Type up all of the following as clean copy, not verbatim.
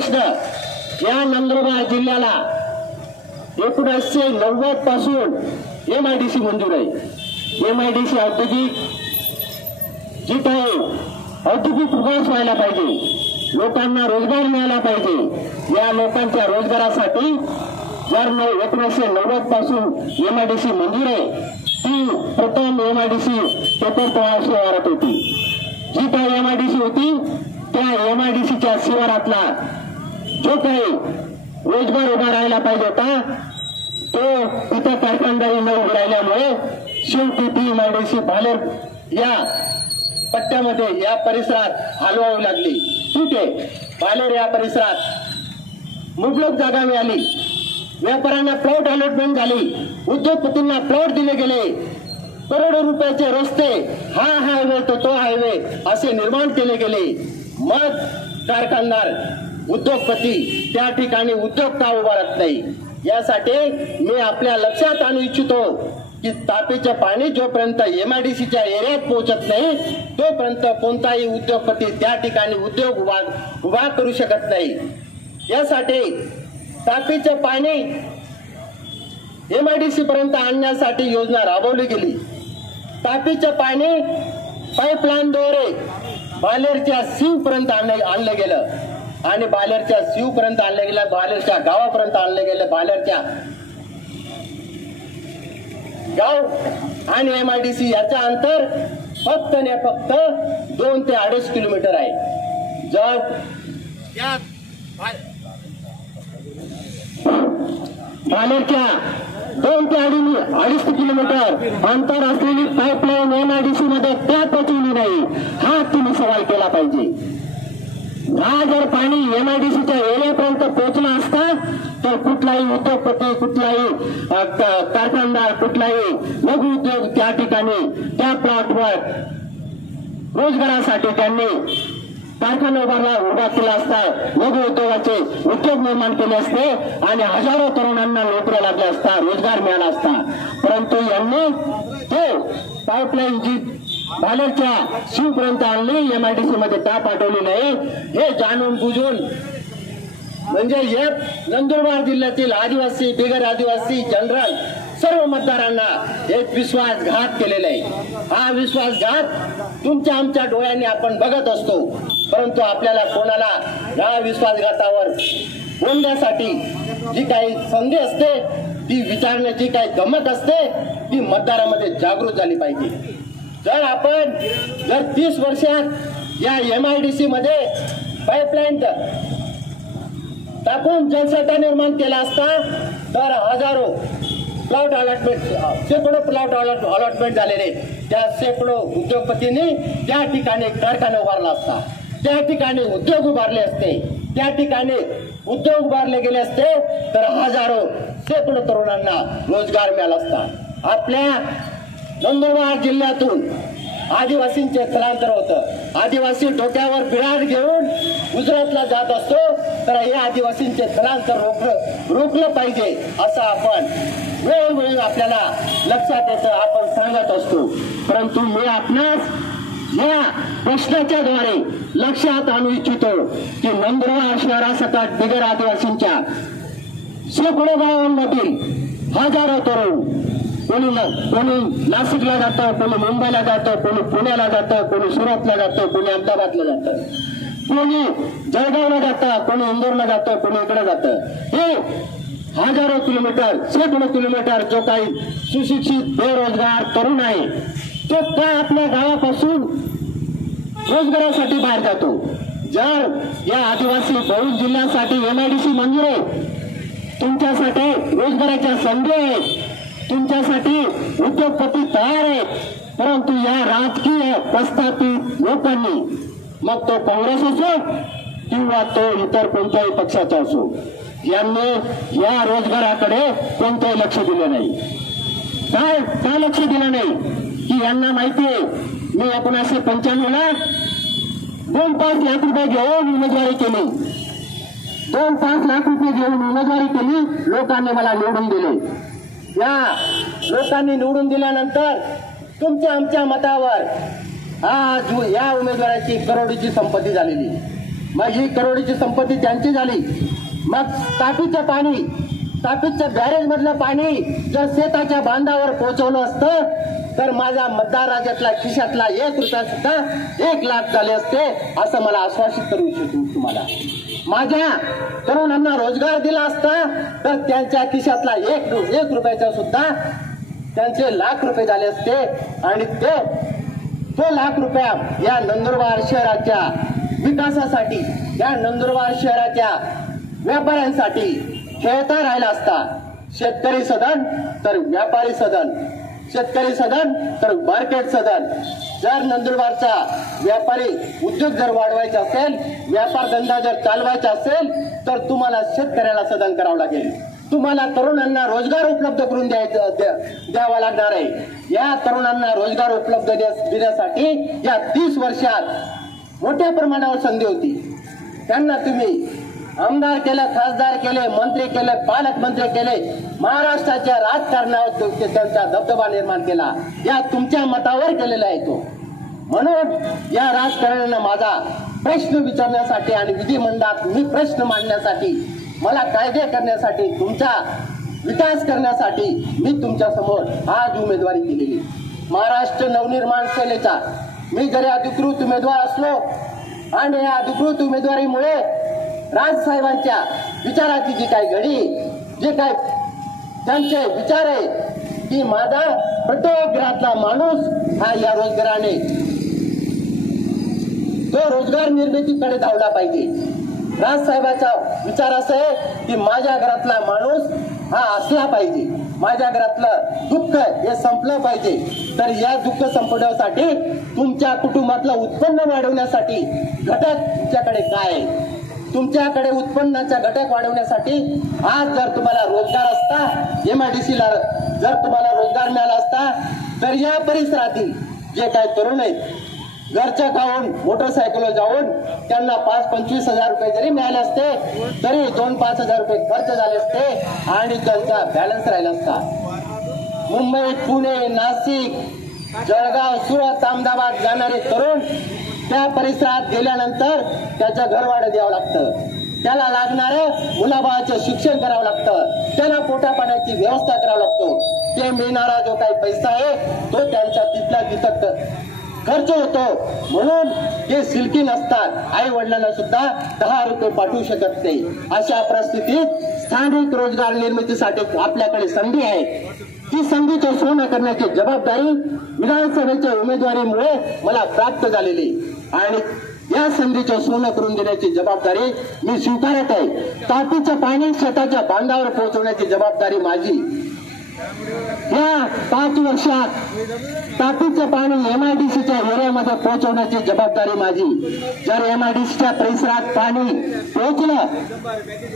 प्रश्न, या नंदुरबार जिल्ह्याला 1990 पासून MIDC मंजूर आहे। MIDC औद्योगिक जिथं आहे, औद्योगिक विकास व्हायला पाहिजे, लोकांना रोजगार मिळाला पाहिजे। या लोकांच्या रोजगारासाठी जर 1990 पासून MIDC मंजूर आहे, ती प्रथम MIDC पेपर तळाशी शिवारात होती। जी काही MIDC होती त्या MIDCच्या शिवारातला जो काही रोजगार उभा राहायला पाहिजे होता तो तिथे कारखानदारी न उभी राहिल्यामुळे शेवटी ती MIDC भालेर या पट्ट्यामध्ये या परिसरात हलवावी लागली। ठीक आहे, भालेर या परिसरात मुबलक जागा मिळाली, व्यापाऱ्यांना प्लॉट अलॉटमेंट झाली, उद्योगपतींना प्लॉट दिले गेले, करोडो रुपयाचे रस्ते, हा हायवे तो हायवे असे निर्माण केले गेले। मग कारखानदार उद्योगपती त्या ठिकाणी उद्योग का उभारत नाही, यासाठी मी आपल्या लक्षात आणू इच्छितो की तापीचे पाणी जोपर्यंत MIDCच्या एरियात पोहोचत नाही तोपर्यंत कोणताही उद्योगपती त्या ठिकाणी उद्योग उभा करू शकत नाही। यासाठी तापीचे पाणी MIDC पर्यंत आणण्यासाठी योजना राबवली गेली। तापीचे पाणी पाईपलाईनद्वारे बालेरच्या सीवपर्यंत आणलं गेलं आणि बालेरच्या सीवपर्यंत आणलं गेलं, बालेरच्या गावापर्यंत आणलं गेलं। बालेरच्या गाव आणि MIDC याचं अंतर फक्त आणि फक्त 2 ते 2.5 किलोमीटर आहे। जर या बालेरच्या 2 ते 2.5 किलोमीटर अंतर असलेली पाईपलाईन MIDC मध्ये त्या पोहोचवली नाही, हा तुम्ही सवाल केला पाहिजे। हा जर पाणी MIDCच्या एरियापर्यंत पोहोचला असता तर कुठलाही उद्योगपती, कुठलाही कारखानदार, कुठलाही लघु उद्योग त्या ठिकाणी त्या प्लॉटवर रोजगारासाठी त्यांनी कारखाना उभा केला असता, लघु उद्योगाचे उद्योग निर्माण केले असते आणि हजारो तरुणांना नोकऱ्या लागल्या असता, रोजगार मिळाला असता। परंतु यांनी ते पाईपलाईन जी भालेरच्या शिवपर्यंत आणली, MIDC मध्ये का पाठवली नाही हे जाणून बुजून म्हणजे हे नंदुरबार जिल्ह्यातील आदिवासी, बिगर आदिवासी, जनरल सर्व मतदारांना एक विश्वासघात केलेला आहे। हा विश्वासघात तुमच्या आमच्या डोळ्यांनी आपण बघत असतो, परंतु आपल्याला कोणाला या विश्वासघातावर बोलण्यासाठी जी काही संधी असते, ती विचारण्याची काही गंमत असते, ती मतदारामध्ये जागृत झाली पाहिजे। जर 30 वर्षात या MIDC मध्ये पाईपलाईन टाकून जलसाठा निर्माण केला असता तर हजारो प्लॉट अलॉटमेंट, शेकडो प्लॉट अलॉटमेंट झालेले, त्या शेकडो उद्योगपतींनी त्या ठिकाणी कारखाना उभारला असता, त्या ठिकाणी उद्योग उभारले असते, त्या ठिकाणी उद्योग उभारले गेले असते तर हजारो शेकडो तरुणांना रोजगार मिळाला असता। आपल्या नंदुरबार जिल्ह्यातून आदिवासींचे स्थलांतर होतं। आदिवासी डोक्यावर बिराड घेऊन गुजरातला जात असतो, तर हे आदिवासींचे स्थलांतर रोखलं पाहिजे असं आपण वेळोवेळी आपल्याला लक्षात येतं, आपण सांगत असतो। परंतु मी आपणास या प्रश्नाच्या द्वारे लक्षात आणू इच्छितो की नंदुरबार शहरासकट बिगर आदिवासींच्या शेकडो गावांमधील हजारो तरुण, कोणी नाशिकला जातं, कोणी मुंबईला जातं, कोणी पुण्याला जातं, कोणी सुरतला जातं, कोणी अहमदाबादला जातं, कोणी जळगावला जातं, कोणी इंदोरला जातं, कोणी इकडे जातं। हे हजारो किलोमीटर, शेकडो किलोमीटर जो काही सुशिक्षित बेरोजगार तरुण आहे तो का आपल्या गावापासून रोजगारासाठी बाहेर जातो। जर या आदिवासी बहुल जिल्ह्यासाठी MIDC मंजूर आहे, तुमच्यासाठी रोजगाराच्या संधी आहेत, तुमच्यासाठी उद्योगपती तयार आहेत, परंतु या राजकीय प्रस्थापित लोकांनी, मग तो काँग्रेस असो किंवा तो इतर कोणत्याही पक्षाचा असो, यांनी या रोजगाराकडे कोणतंही लक्ष दिलं नाही। का लक्ष दिलं नाही की यांना माहिती आहे मी 1995 ला 2-5 लाख रुपये घेऊन उमेदवारी केली, 2-5 लाख रुपये घेऊन उमेदवारी केली, लोकांनी मला निवडून दिले। या लोकांनी निवडून दिल्यानंतर तुमच्या आमच्या मतावर आज या उमेदवाराची करोडीची संपत्ती झालेली, मग ही करोडीची संपत्ती त्यांची झाली. मग तापीचं पाणी, तापीच्या बॅरेज मधलं पाणी जर शेताच्या बांधावर पोहोचवलं असतं तर माझ्या मतदार राजातला खिशातला 1 रुपया सुद्धा 1 लाख झाले असते, असं मला आश्वासित करू इच्छितो तुम्हाला. माझ्या तरुणांना रोजगार दिला असता तर त्यांच्या खिशातला 1 रुपयाचा सुद्धा त्यांचे लाख रुपये झाले असते. आणि तो लाख रुपया या नंदुरबार शहराच्या विकासासाठी, या नंदुरबार शहराच्या व्यापाऱ्यांसाठी खेळता राहिला असता. शेतकरी सदन तर व्यापारी सदन, शेतकरी सदन तर मार्केट सदन. जर नंदुरबारचा व्यापारी उद्योग जर वाढवायचा असेल, व्यापार धंदा जर चालवायचा असेल तर तुम्हाला शेतकऱ्याला सदन करावं लागेल. तुम्हाला तरुणांना रोजगार उपलब्ध करून द्यावा लागणार आहे. या तरुणांना रोजगार उपलब्ध देण्यासाठी या 30 वर्षात मोठ्या प्रमाणावर संधी होती. त्यांना तुम्ही आमदार केले, खासदार केले, मंत्री केले, पालकमंत्री केले, महाराष्ट्राच्या राजकारणावर त्यांचा दबदबा निर्माण केला. या तुमच्या मतावर केलेला आहे तो. म्हणून या राजकारण्यांना माझा प्रश्न विचारण्यासाठी आणि विधिमंडळात मी प्रश्न मांडण्यासाठी, मला कायदे करण्यासाठी, तुमचा विकास करण्यासाठी मी तुमच्या समोर आज उमेदवारी केलेली. महाराष्ट्र नवनिर्माण सेनेचा मी जरी अधिकृत उमेदवार असलो आणि या अधिकृत उमेदवारीमुळे राजसाहेबांच्या विचाराची जी काही घडी, जे काय त्यांचे विचार आहे की माझा प्रत्येक घरातला माणूस हा या रोजगाराने तो रोजगार निर्मितीकडे धावला पाहिजे. राजसाहेबांचा विचार असा आहे की माझ्या घरातला माणूस हा असला पाहिजे, माझ्या घरातलं दुःख हे संपलं पाहिजे. तर या दुःख संपवण्यासाठी, तुमच्या कुटुंबातलं उत्पन्न वाढवण्यासाठी घटक तुमच्याकडे काय आहे? तुमच्याकडे उत्पन्नाचा घटक वाढवण्यासाठी आज जर तुम्हाला रोजगार असता, MIDC ला जर तुम्हाला रोजगार मिळाला असता तर या परिसरातील जे काही तरुण आहेत, घरच्या खाऊन मोटरसायकलवर जाऊन त्यांना 5-25 हजार रुपये जरी मिळाले असते तरी 2-5 हजार रुपये खर्च झाले असते आणि त्यांचा बॅलन्स राहिला असता. मुंबई, पुणे, नाशिक, जळगाव, सुरत, अहमदाबाद जाणारे तरुण त्या परिसरात गेल्यानंतर त्याचं घर भाडं द्यावं लागतं, त्याला लागणारं मुलाबाळाचं शिक्षण करावं लागतं, त्याला पोटा पाण्याची व्यवस्था करावं लागतो. ते मिळणारा जो काही पैसा आहे तो त्यांच्या तिथल्या तिथं खर्च होतो. म्हणून ते सिल्की नसतात. आई वडिलांना सुद्धा 10 रुपये पाठवू शकत नाही. अशा परिस्थितीत स्थानिक रोजगार निर्मितीसाठी आपल्याकडे संधी आहे. ती संधीचं सोनं करण्याची जबाबदारी विधानसभेच्या उमेदवारीमुळे मला प्राप्त झालेली आणि या संधीचं सोनं करून देण्याची जबाबदारी मी स्वीकारत आहे. तापीचं पाणी शेताच्या बांधावर पोहोचवण्याची जबाबदारी माझी. या 5 वर्षात तापीचं पाणी MIDCच्या एरियामध्ये पोहोचवण्याची जबाबदारी माझी. जर MIDCच्या परिसरात पाणी पोहोचलं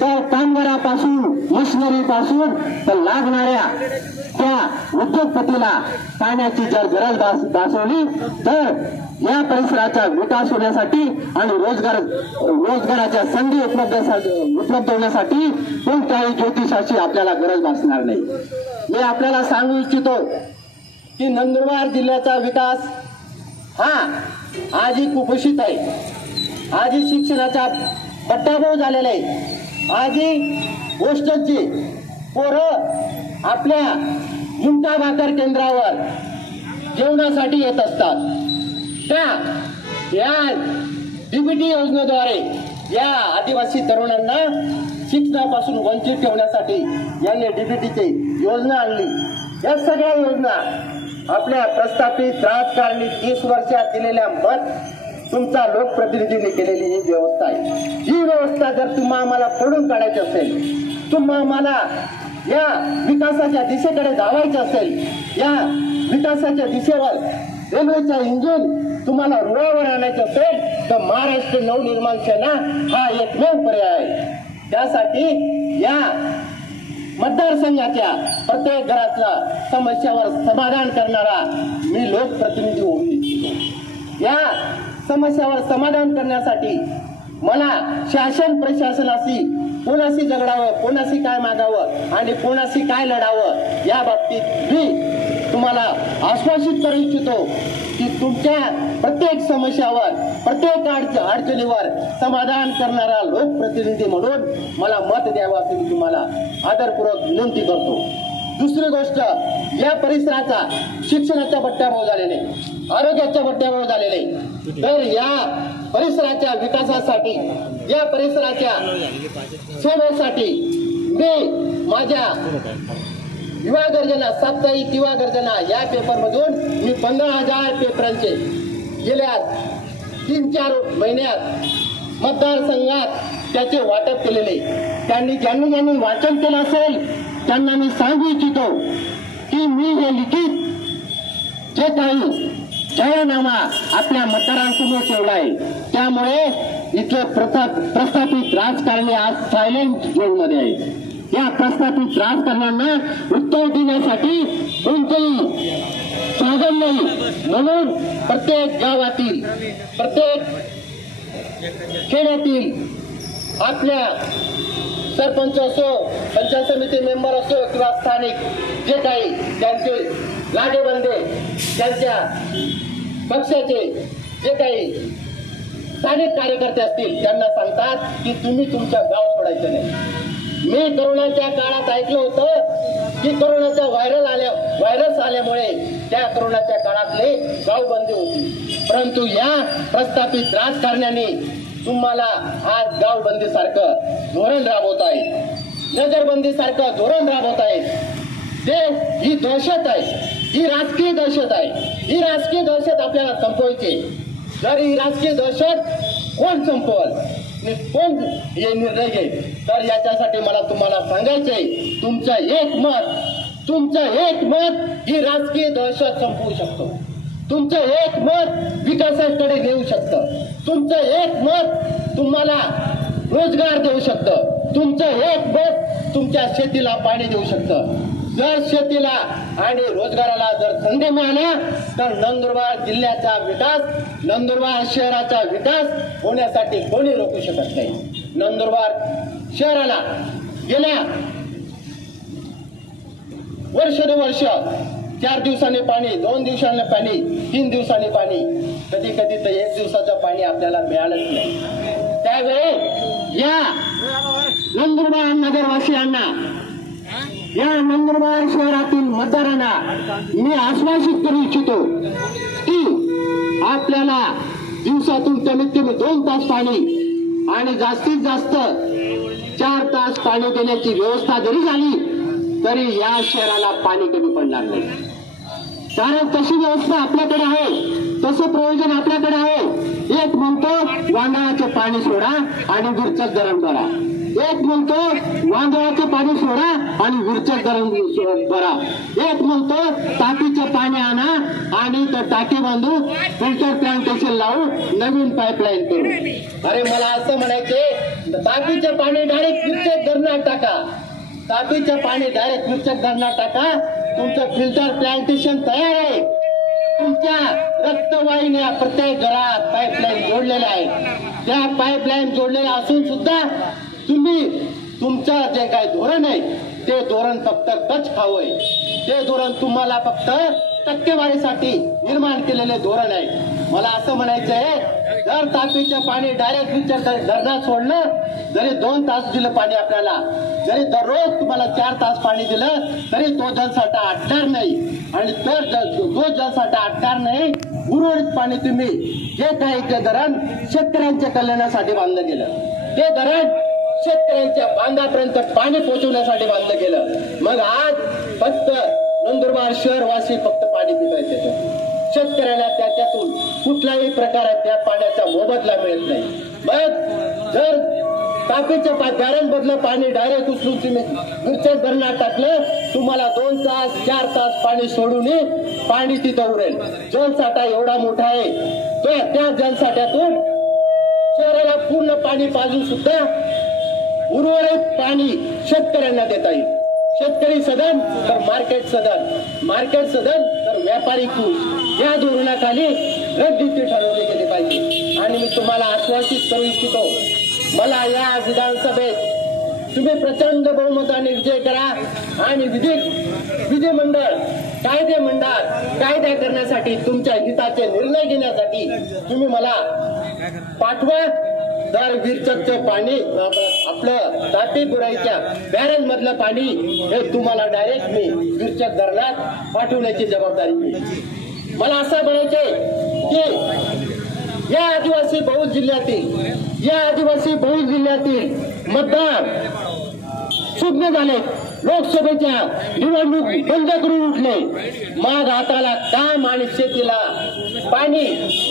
तर कामगारापासून, मशिनरीपासून तर लागणाऱ्या त्या उद्योगपतीला पाण्याची जर गरज भासवली तर या परिसराचा विकास होण्यासाठी आणि रोजगाराच्या संधी उपलब्ध होण्यासाठी कोणत्याही ज्योतिषाची आपल्याला गरज भासणार नाही. मी आपल्याला सांगू इच्छितो की नंदुरबार जिल्ह्याचा विकास हा आजही कुपोषित आहे. आजही शिक्षणाचा पट्टाभाऊ झालेला आहे. आजही गोष्टची पोरं आपल्या झुमटा भाकर केंद्रावर जेवणासाठी येत असतात. या DBT योजनेद्वारे या आदिवासी तरुणांना शिक्षणापासून वंचित ठेवण्यासाठी यांनी DBTची योजना आणली. या सगळ्या योजना आपल्या प्रस्थापित राजकारणी 30 वर्षात दिलेल्या मत तुमचा लोकप्रतिनिधींनी केलेली ही व्यवस्था आहे. ही व्यवस्था जर तुम्हा आम्हाला फोडून काढायची असेल, तुम्हा आम्हाला या विकासाच्या दिशेकडे धावायचं असेल, या विकासाच्या दिशेवर रेल्वेचा इंजिन तुम्हाला रुळावर आणायचं असेल तर महाराष्ट्र नवनिर्माण सेना हा एकमेव पर्याय आहे. त्यासाठी या मतदारसंघाच्या प्रत्येक घरातल्या समस्यावर समाधान करणारा मी लोकप्रतिनिधी होऊन इच्छितो. या समस्यावर समाधान करण्यासाठी मला शासन प्रशासनाशी कोणाशी झगडावं, कोणाशी काय मागावं आणि कोणाशी काय लढावं या बाबतीत मी तुम्हाला आश्वासित करू इच्छितो की तुमच्या प्रत्येक समस्यावर, प्रत्येक अडचणीवर समाधान करणारा लोकप्रतिनिधी म्हणून मला मत द्यावं असे मी तुम्हाला आदरपूर्वक विनंती करतो. दुसरी गोष्ट, या परिसराचा शिक्षणाचा बट्ट्याबोळ झालेले, आरोग्याचा बट्ट्याबोळ झालेले, तर या परिसराच्या विकासासाठी, या परिसराच्या सेवेसाठी मी माझ्या युवा गर्जना, साप्ताहिक युवा गर्जना या पेपरमधून मी 15,000 पेपरांचे गेल्या 3-4 महिन्यात मतदारसंघात त्याचे वाटप केलेले. ज्यांनी वाचन केलं असेल त्यांना मी सांगू इच्छितो की मी हे लिखित जे काही जाहीरनामा आपल्या मतदारांसमोर ठेवला आहे, त्यामुळे इथले प्रस्थापित राजकारणी आज सायलेंट झोनमध्ये आहेत. या प्रस्थापित राजकारण्यांना उत्तर देण्यासाठी कोणतेही साधन नाही, म्हणून प्रत्येक गावातील, प्रत्येक खेड्यातील आपल्या सरपंच असो, पंचायत समिती मेंबर असो किंवा स्थानिक जे काही त्यांचे लाडेबंधे, त्यांच्या पक्षाचे जे काही स्थानिक कार्यकर्ते असतील त्यांना सांगतात की तुम्ही तुमचं गाव सोडायचं नाही. मी कोरोनाच्या काळात ऐकलं होतं की कोरोनाचा व्हायरस आल्यामुळे त्या कोरोनाच्या काळातले गाव बंदी होती, परंतु या प्रस्थापित राजकारण्यांनी तुम्हाला आज गावबंदी सारखं धोरण राबवत आहे, नजरबंदी सारखं धोरण राबवत आहे. ही दहशत आहे, ही राजकीय दहशत आहे. ही राजकीय दहशत आपल्याला संपवायची. जर ही राजकीय दहशत कोण संपवल, कोण हे निर्णय घेईल, तर याच्यासाठी मला तुम्हाला सांगायचंय, तुमचं एक मत ही राजकीय दहशत संपवू शकतो. तुमचं एक मत विकासाकडे नेऊ शकतं. तुमचं एक मत तुम्हाला रोजगार देऊ शकतं. तुमचं एक मत तुमच्या शेतीला पाणी देऊ शकतं. जर शेतीला आणि रोजगाराला जर संधी मिळाल्या तर नंदुरबार जिल्ह्याचा विकास, नंदुरबार शहराचा विकास होण्यासाठी कोणी रोखू शकत नाही. नंदुरबार शहराला गेल्या वर्षानुवर्ष 4 दिवसांनी पाणी, 2 दिवसांनी पाणी, 3 दिवसांनी पाणी, कधी कधी तर 1 दिवसाचं पाणी आपल्याला मिळालंच नाही. त्यावेळी या नंदुरबार नगरवासियांना, या नंदुरबार शहरातील मतदारांना मी आश्वासित करू इच्छितो की आपल्याला दिवसातून कमीत कमी 2 तास पाणी आणि जास्तीत जास्त 4 तास पाणी देण्याची व्यवस्था जरी झाली तरी या शहराला पाणी कमी पडणार नाही. कारण तशी व्यवस्था आपल्याकडे आहे, तसं प्रयोजन आपल्याकडे आहे. एक म्हणतो वांदळाचे पाणी सोडा आणि विरचक धरण भरा, एक म्हणतो वांदळाचे पाणी सोडा आणि विरचक धरण भरा, एक म्हणतो टाकीचं पाणी आणा आणि तो टाकी बांधू, फिल्टर प्लांटेशन लावू, नवीन पाईपलाईन करू. अरे मला असं म्हणायचे, टाकीचं पाणी डायरेक्ट विरचक धरणात टाका, टाकीचं पाणी डायरेक्ट विरचक धरणात टाका. तुमचं फिल्टर प्लांटेशन तयार आहे. तुमच्या रक्तवाहिन्या प्रत्येक घरात पाईपलाईन जोडलेल्या आहेत. त्या पाईपलाईन जोडलेल्या असून सुद्धा तुम्ही तुमचं जे काही धोरण आहे ते धोरण फक्त कच खावंय. ते धोरण तुम्हाला फक्त टक्केवारीसाठी निर्माण केलेले धोरण आहे. मला असं म्हणायचं आहे, जर तापीचं पाणी डायरेक्ट विरचक धरणात सोडलं, जरी 2 तास दिलं पाणी आपल्याला, जरी दररोज तुम्हाला 4 तास पाणी दिलं तरी तो जलसाठा आटणार नाही. आणि तर जो जलसाठा आटणार नाही, उर्वरित पाणी तुम्ही जे काही ते धरण शेतकऱ्यांच्या कल्याणासाठी बांधलं गेलं, ते धरण शेतकऱ्यांच्या बांधापर्यंत पाणी पोहोचवण्यासाठी बांधलं गेलं. मग आज फक्त नंदुरबार शहरवासी फक्त पाणी पित आहेत. त्याच्यात शेतकऱ्याला त्याच्यातून कुठल्याही प्रकारे त्या पाण्याचा मोबदला मिळत नाही. मग जर टाकीच्या धरणमधलं पाणी डायरेक्ट उचलून तुम्ही विरचक धरणात टाकलं, तुम्हाला 2 तास 4 तास पाणी सोडून पाणी तिथं उरेल. जलसाठा एवढा मोठा आहे, त्या जलसाठ्यातून शहराला पूर्ण पाणी पाजून सुद्धा उर्वरित पाणी शेतकऱ्यांना देता येईल. शेतकरी सदन तर मार्केट सदन, मार्केट सदन तर व्यापारी खुश, या धोरणाखाली रणनीती ठरवली गेली पाहिजे. आणि मी तुम्हाला आश्वासित करू इच्छितो, मला या विधानसभेत तुम्ही प्रचंड बहुमताने विजय करा आणि विधिमंडळ कायदे मंडळ कायदा करण्यासाठी तुमच्या हिताचे निर्णय घेण्यासाठी तुम्ही मला पाठवा। तर विरचकचं पाणी आपलं तापी बुराईच्या बॅरेज मधलं पाणी हे तुम्हाला डायरेक्ट मी विरचक धरणात पाठवण्याची जबाबदारी घेईन। मला असं म्हणायचे की या आदिवासी बहुल जिल्ह्यातील मतदार सुज्ञ झाले, लोकसभेच्या निवडणूक बंद करून उठले, मग हाताला काम आणि शेतीला पाणी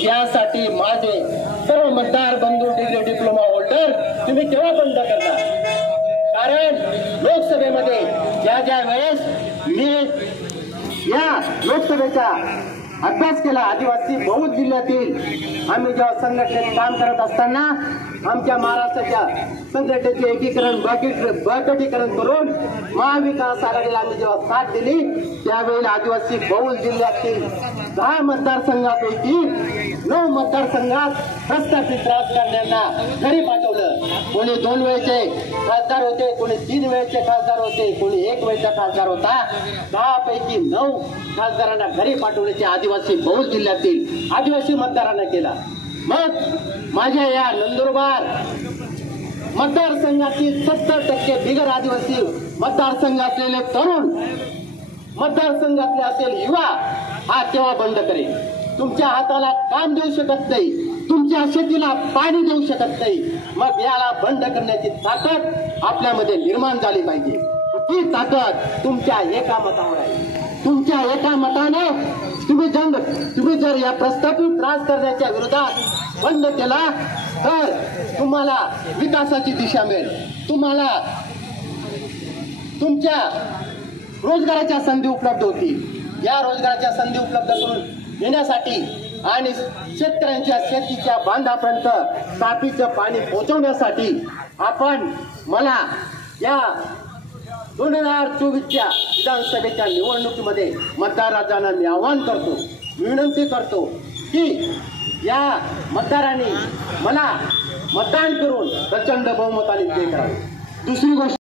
यासाठी माझे सर्व मतदार बंधू डिग्री डिप्लोमा होल्डर तुम्ही केव्हा बंद करता? कारण लोकसभेमध्ये ज्या वेळेस मी या लोकसभेचा अभ्यास केला, आदिवासी बहुल जिल्ह्यातील आम्ही जेव्हा संघटनेत काम करत असताना आमच्या महाराष्ट्राच्या संघटनेचे एकीकरण बळकटीकरण करून महाविकास आघाडीला आम्ही जेव्हा साथ दिली त्यावेळी आदिवासी बहुल जिल्ह्यातील 10 मतदारसंघापैकी 9 मतदारसंघात प्रस्थापित राजकारण्यांना घरी पाठवलं। कोणी 2 वेळचे खासदार होते, कोणी 3 वेळचे खासदार होते, कोणी 1 वेळचा खासदार होता। 10 पैकी 9 खासदारांना घरी पाठवण्याचे आदिवासी बहुल जिल्ह्यातील आदिवासी मतदारांना केला। मग माझ्या या नंदुरबार मतदारसंघातील 70% बिगर आदिवासी मतदारसंघ असलेले तरुण मतदारसंघातले असेल युवा हा केव्हा बंद करेल? तुमच्या हाताला काम देऊ शकत नाही, तुमच्या शेतीला पाणी देऊ शकत नाही, मग याला बंद करण्याची ताकद आपल्यामध्ये निर्माण झाली पाहिजे। ती ताकद तुमच्या एका मतावर आहे। तुमच्या एका मताने तुम्ही जर या प्रस्थापित राजकारण्याच्या विरोधात बंद केला तर तुम्हाला विकासाची दिशा मिळेल, तुम्हाला तुमच्या रोजगाराच्या संधी उपलब्ध होतील। या रोजगाराच्या संधी उपलब्ध करून देण्यासाठी आणि शेतकऱ्यांच्या शेतीच्या बांधापर्यंत तापीचं पाणी पोहोचवण्यासाठी मला या 2024च्या विधानसभेच्या निवडणुकीमध्ये मतदारांना मी आवाहन करतो, विनंती करतो की या मतदारांनी मला मतदान करून प्रचंड बहुमताने विजयी करावे। दुसरी गोष्ट